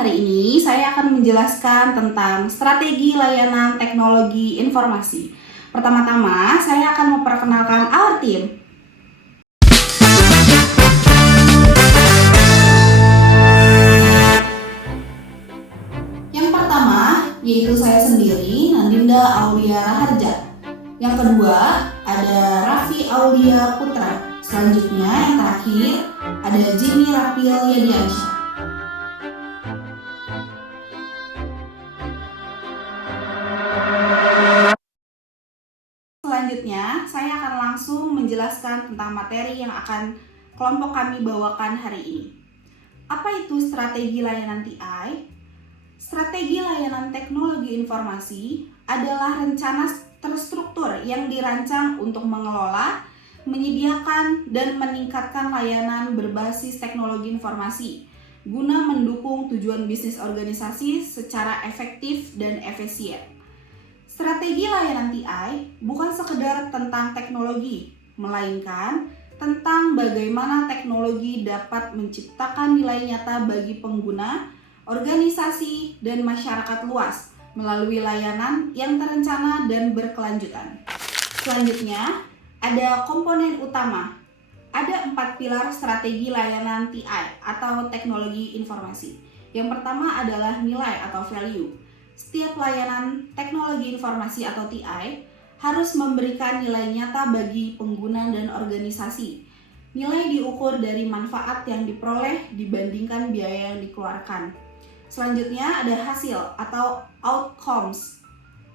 hari ini saya akan menjelaskan tentang strategi layanan teknologi informasi. Pertama-tama, saya akan memperkenalkan our team. Yang pertama, yaitu saya sendiri, Nandinda Aulia Raharja. Yang kedua, ada Raffi Aulia Putra. Selanjutnya, yang terakhir, ada Jimmy Rapil Yadiansyah. Selanjutnya, saya akan langsung menjelaskan tentang materi yang akan kelompok kami bawakan hari ini. Apa itu strategi layanan TI? Strategi layanan teknologi informasi adalah rencana terstruktur yang dirancang untuk mengelola, menyediakan, dan meningkatkan layanan berbasis teknologi informasi guna mendukung tujuan bisnis organisasi secara efektif dan efisien. Strategi layanan TI bukan sekedar tentang teknologi, melainkan tentang bagaimana teknologi dapat menciptakan nilai nyata bagi pengguna, organisasi, dan masyarakat luas melalui layanan yang terencana dan berkelanjutan. Selanjutnya, ada komponen utama. Ada 4 pilar strategi layanan TI atau teknologi informasi. Yang pertama adalah nilai atau value. Setiap layanan teknologi informasi atau TI harus memberikan nilai nyata bagi pengguna dan organisasi. Nilai diukur dari manfaat yang diperoleh dibandingkan biaya yang dikeluarkan. Selanjutnya ada hasil atau outcomes.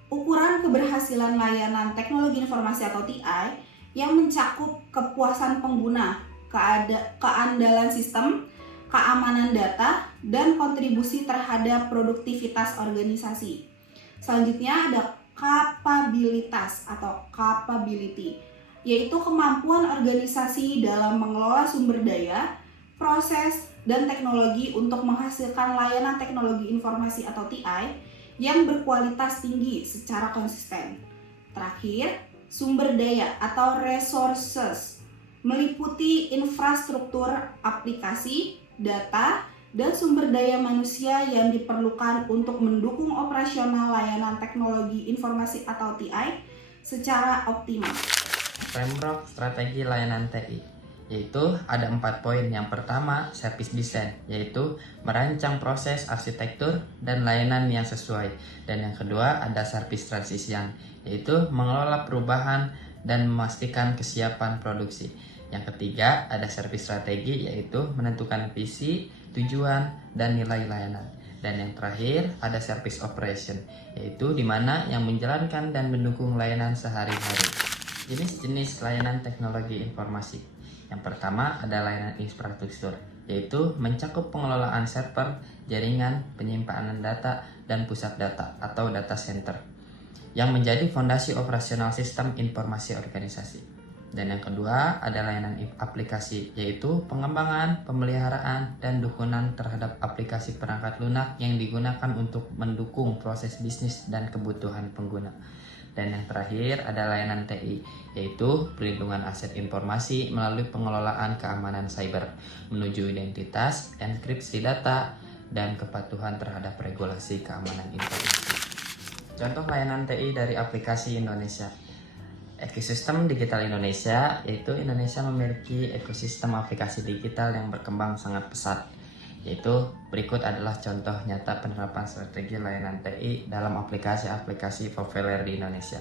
Ukuran keberhasilan layanan teknologi informasi atau TI yang mencakup kepuasan pengguna, keandalan sistem, keamanan data, dan kontribusi terhadap produktivitas organisasi. Selanjutnya ada kapabilitas atau capability, yaitu kemampuan organisasi dalam mengelola sumber daya, proses, dan teknologi untuk menghasilkan layanan teknologi informasi atau TI yang berkualitas tinggi secara konsisten. Terakhir, sumber daya atau resources meliputi infrastruktur aplikasi, data, dan sumber daya manusia yang diperlukan untuk mendukung operasional layanan teknologi informasi atau TI secara optimal. Framework strategi layanan TI, yaitu ada 4 poin. Yang pertama, service design, yaitu merancang proses arsitektur dan layanan yang sesuai. Dan yang kedua, ada service transition, yaitu mengelola perubahan dan memastikan kesiapan produksi. Yang ketiga, ada service strategi, yaitu menentukan visi, tujuan, dan nilai layanan. Dan yang terakhir, ada service operation, yaitu di mana yang menjalankan dan mendukung layanan sehari-hari. Jenis-jenis layanan teknologi informasi. Yang pertama ada layanan infrastruktur, yaitu mencakup pengelolaan server, jaringan, penyimpanan data, dan pusat data atau data center, yang menjadi fondasi operasional sistem informasi organisasi. Dan yang kedua ada layanan aplikasi, yaitu pengembangan, pemeliharaan, dan dukungan terhadap aplikasi perangkat lunak yang digunakan untuk mendukung proses bisnis dan kebutuhan pengguna. Dan yang terakhir ada layanan TI, yaitu perlindungan aset informasi melalui pengelolaan keamanan cyber, menuju identitas, enkripsi data, dan kepatuhan terhadap regulasi keamanan informasi. Contoh layanan TI dari aplikasi Indonesia. Ekosistem digital Indonesia, yaitu Indonesia memiliki ekosistem aplikasi digital yang berkembang sangat pesat. Yaitu berikut adalah contoh nyata penerapan strategi layanan TI dalam aplikasi-aplikasi populer di Indonesia.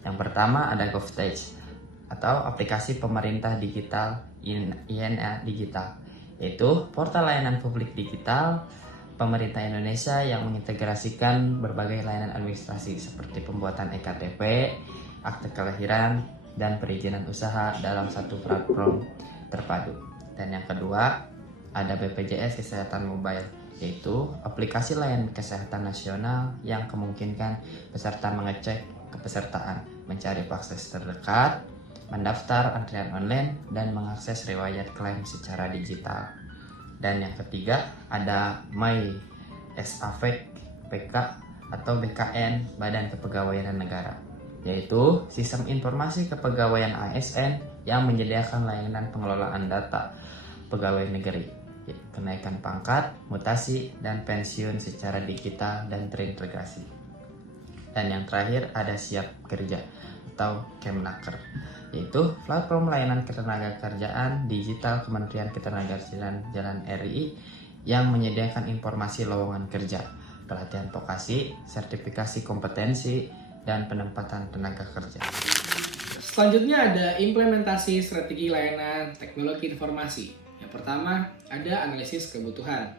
Yang pertama ada GovStage atau aplikasi pemerintah digital INA Digital, yaitu portal layanan publik digital pemerintah Indonesia yang mengintegrasikan berbagai layanan administrasi seperti pembuatan EKTP, akte kelahiran, dan perizinan usaha dalam satu platform terpadu. Dan yang kedua ada BPJS Kesehatan Mobile, yaitu aplikasi layanan kesehatan nasional yang memungkinkan peserta mengecek kepesertaan, mencari akses terdekat, mendaftar antrian online, dan mengakses riwayat klaim secara digital. Dan yang ketiga ada MySAVEK PK atau BKN Badan Kepegawaian Negara, yaitu sistem informasi kepegawaian ASN yang menyediakan layanan pengelolaan data pegawai negeri, kenaikan pangkat, mutasi, dan pensiun secara digital dan terintegrasi. Dan yang terakhir ada Siap Kerja atau Kemnaker, yaitu platform layanan ketenagakerjaan digital Kementerian Ketenagakerjaan RI yang menyediakan informasi lowongan kerja, pelatihan vokasi, sertifikasi kompetensi, dan penempatan tenaga kerja. Selanjutnya ada implementasi strategi layanan teknologi informasi. Yang pertama ada analisis kebutuhan.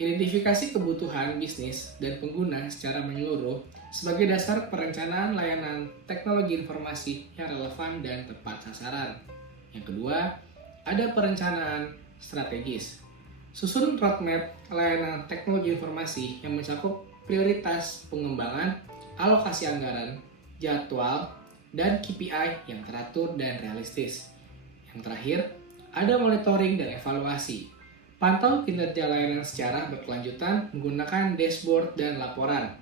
Identifikasi kebutuhan bisnis dan pengguna secara menyeluruh sebagai dasar perencanaan layanan teknologi informasi yang relevan dan tepat sasaran. Yang kedua, ada perencanaan strategis. Susun roadmap layanan teknologi informasi yang mencakup prioritas pengembangan, alokasi anggaran, jadwal, dan KPI yang teratur dan realistis. Yang terakhir, ada monitoring dan evaluasi. Pantau kinerja layanan secara berkelanjutan menggunakan dashboard dan laporan.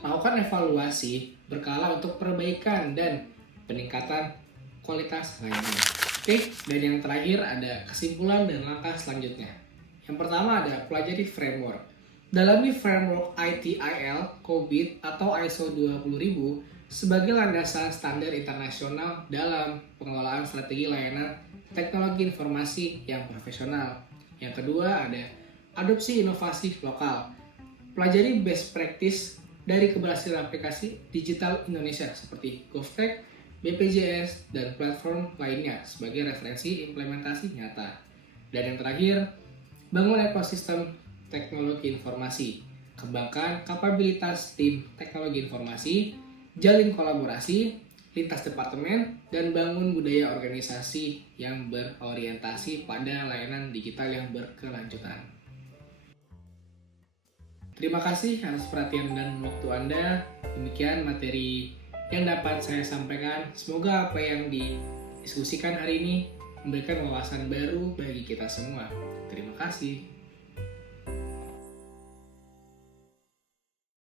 Lakukan evaluasi berkala untuk perbaikan dan peningkatan kualitas layanan. Oke, dan yang terakhir ada kesimpulan dan langkah selanjutnya. Yang pertama ada pelajari framework. Dalami framework ITIL, COBIT, atau ISO 20000 sebagai landasan standar internasional dalam pengelolaan strategi layanan teknologi informasi yang profesional. Yang kedua ada adopsi inovasi lokal. Pelajari best practice dari keberhasilan aplikasi digital Indonesia seperti GovTech, BPJS, dan platform lainnya sebagai referensi implementasi nyata. Dan yang terakhir, bangun ekosistem teknologi informasi. Kembangkan kapabilitas tim teknologi informasi, jalin kolaborasi lintas departemen, dan bangun budaya organisasi yang berorientasi pada layanan digital yang berkelanjutan. Terima kasih atas perhatian dan waktu Anda. Demikian materi yang dapat saya sampaikan. Semoga apa yang didiskusikan hari ini memberikan wawasan baru bagi kita semua. Terima kasih.